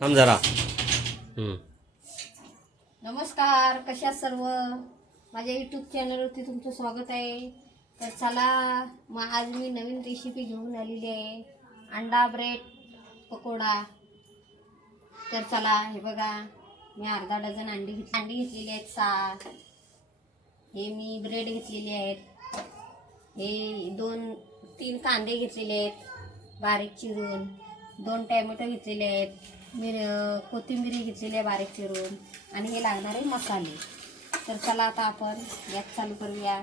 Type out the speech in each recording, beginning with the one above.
थांब जरा. हम्म. नमस्कार कशा सर्व? माझ्या यूट्यूब चॅनलवरती तुमचं स्वागत आहे. तर चला मग आज मी नवीन रेसिपी घेऊन आलेली आहे. अंडा ब्रेड पकोडा. तर चला हे बघा. मी अर्धा डझन अंडी घेतली. अंडी घेतलेली आहेत सहा हे मी ब्रेड घेतलेले आहेत. हे दोन तीन कांदे घेतलेले आहेत. बारीक चिरून. दोन टॅमॅटो घेतलेले आहेत. मिर कोथिंबिरी घेतलेली आहे बारीक चिरून आणि हे लागणारे मसाले. तर चला आता आपण गॅस चालू करूया.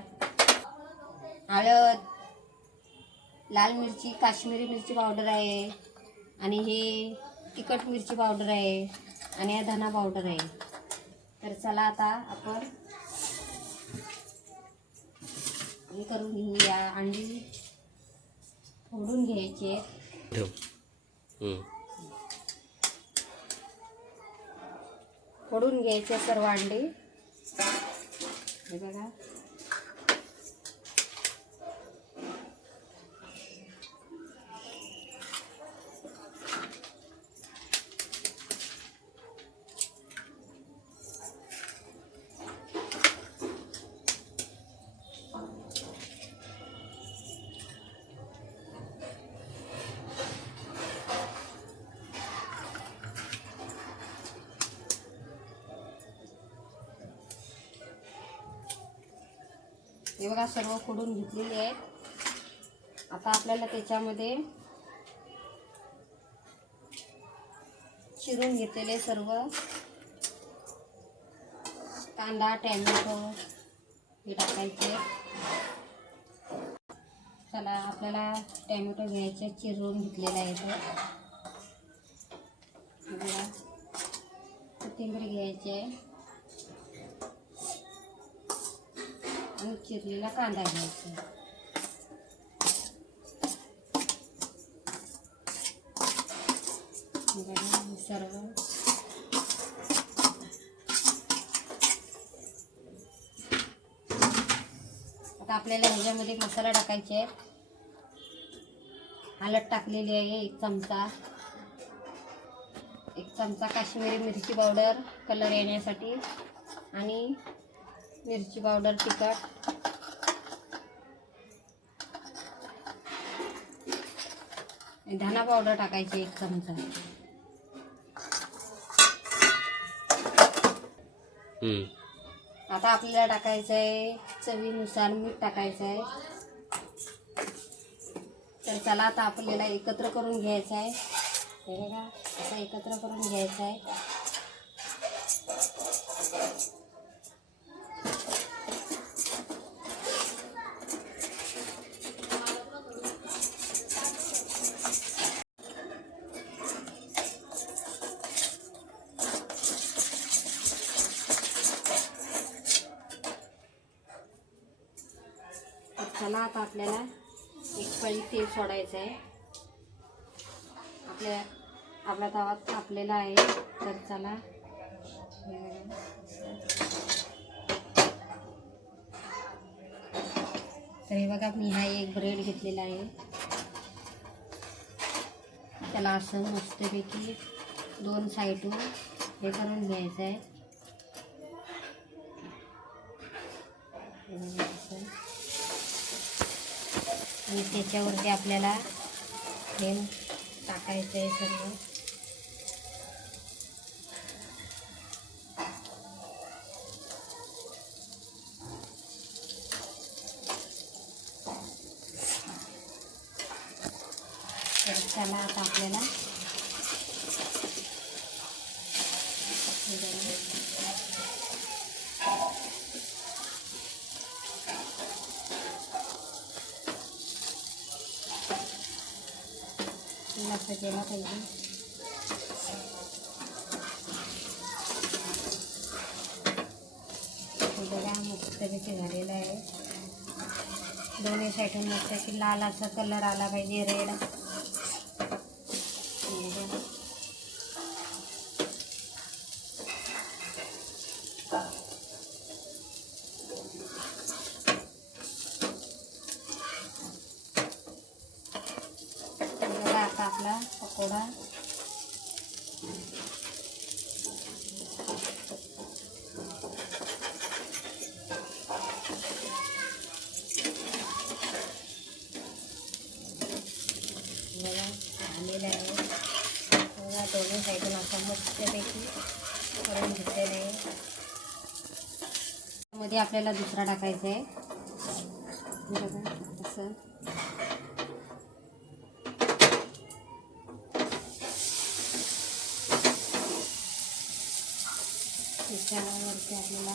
हळद लाल मिरची काश्मीरी मिरची पावडर आहे आणि हे तिखट मिरची पावडर आहे आणि हा धना पावडर आहे. तर चला आता आपण हे करून घेऊया. अंडी फोडून घ्यायचे ठेव हम्म. फोडून घ्यायचे सर्व अंडे हे बघा. हे बघा सर्व फोडून घेतलेले आहेत. आता आपल्याला त्याच्यामध्ये चिरून घेतलेले सर्व कांदा टॅमॅटो हे टाकायचे. चला आपल्याला टॅमॅटो घ्यायचे चिरून घेतलेला आहे तो कोथिंबीर घ्यायची आहे. आणि चिरलेला कांदा घ्यायचा. सर्व. आता आपल्याला ह्याच्यामध्ये मसाला टाकायचे आहे हळद टाकलेली आहे एक चमचा. एक चमचा काश्मीरी मिरची पावडर कलर येण्यासाठी. आणि मिरची पावडर तिखट. धना पावडर टाकायची एक चमचा. आता आपल्याला टाकायचं आहे चवीनुसार मीठ टाकायचं आहे तर चला आता आपल्याला एकत्र करून घ्यायचं आहे हे बघा असं एकत्र करून घ्यायचं आहे त्याला आता आपल्याला एक पळी तेल सोडायचं आहे. आपल्या आपला तवा तापलेला आहे. तर चला. तर हे बघा मी हा एक ब्रेड घेतलेला आहे. त्याला असं मस्तपैकी दोन साईडून हे करून घ्यायचं आहे. आणि त्याच्यावरती आपल्याला हे टाकायचं आहे सर्व. त्याला आता आपल्याला हे केला पाहिजे. हे मस्त झालेलं आहे. दोन्ही साईडून मस्त लाल असा कलर आला पाहिजे रेड आपला पकोडा. आलेला आहे. दोन्ही साईडून असा मस्तपैकी करून घेतलेला आहे. त्यामध्ये आपल्याला दुसरा टाकायचा आहे. असं. त्याच्यावरती आपल्याला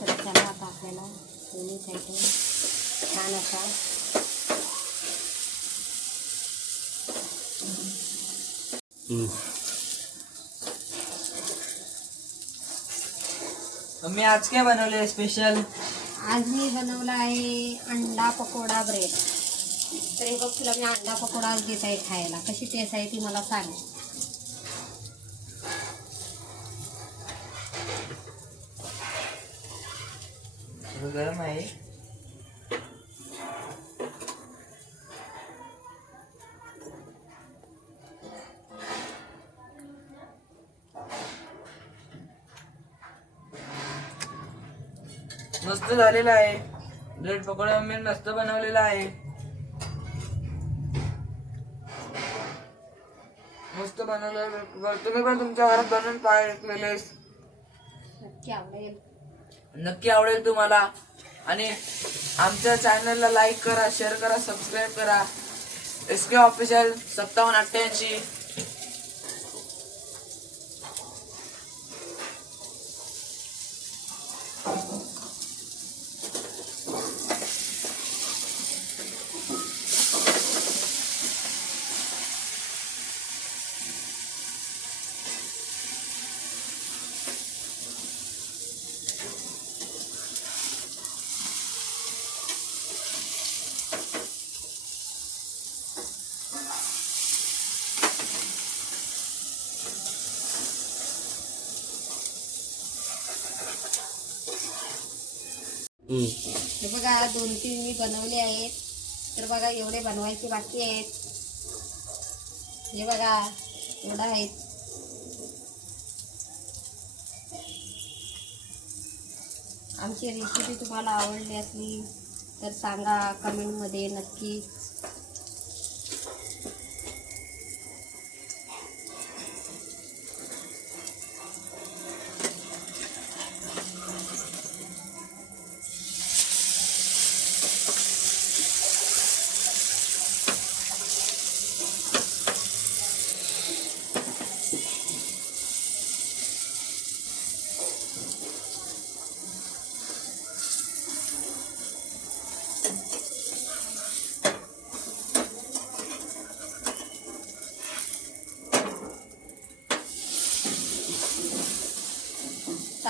तर त्याला आता आपल्याला दोन्ही साईडून छान असा हम्म. मी आज काय बनवले स्पेशल आज मी बनवला आहे अंडा पकोडा ब्रेड तर हे बघ तुला मी अंडा पकोडा आज देत आहे खायला. कशी टेस्ट आहे ती मला सांग. गरम आहे. मस्त झालेला आहे. ब्रेड पकोडा मी मस्त बनवलेला आहे. मस्त बनवलं तुम्ही पण तुमच्या घरात बनवून पाहिलेले नक्की आवडेल. नक्की आवडेल तुम्हाला. आणि आमच्या चॅनलला लाईक करा शेअर करा सबस्क्राईब करा. एस के ऑफिशियल सत्तावन्न अठ्ठ्याऐंशी. हे बघा दोन तीन मी बनवले आहेत. तर बघा एवढे बनवायचे बाकी आहेत. हे बघा एवढं आहेत. आमची रेसिपी तुम्हाला आवडली असली तर सांगा कमेंटमध्ये नक्की.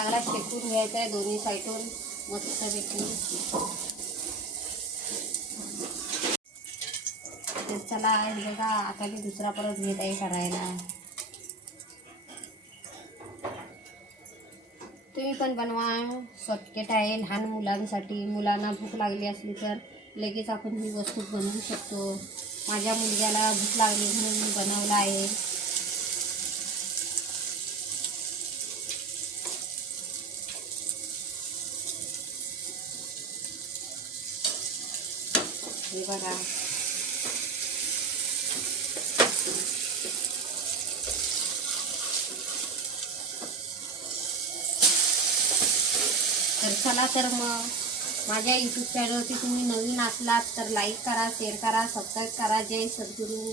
चांगला शेकून घ्यायचा आहे दोन्ही साईडून मस्तपैकी तर चला बघा आता मी दुसरा परत घेत आहे करायला. तुम्ही पण बनवा. शॉर्टकट आहे लहान मुलांसाठी. मुलांना भूक लागली असली तर लगेच आपण ही वस्तू बनवू शकतो. माझ्या मुलग्याला भूक लागली म्हणून मी बनवला आहे. हे बघा. तर चला तर मग माझ्या यूट्यूब चॅनलवरती तुम्ही नवीन असलात तर लाईक करा शेअर करा सबस्क्राईब करा. जय सद्गुरू.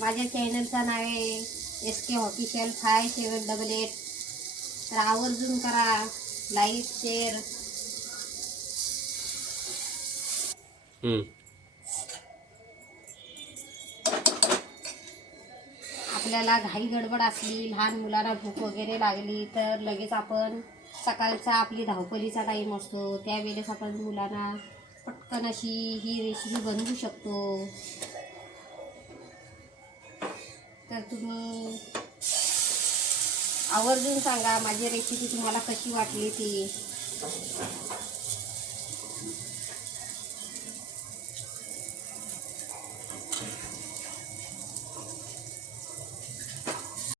माझ्या चॅनलचं नाव आहे S K official five seven double eight तर आवर्जून करा. लाईक शेअर हम्म. आपल्याला घाई गडबड असली लहान मुलांना भूक वगैरे लागली तर लगेच आपण सकाळचा आपली धावपळीचा टाईम असतो. त्यावेळेस आपण मुलांना पटकन अशी ही रेसिपी बनवू शकतो. तर तुम्ही आवर्जून सांगा माझी रेसिपी तुम्हाला कशी वाटली ती?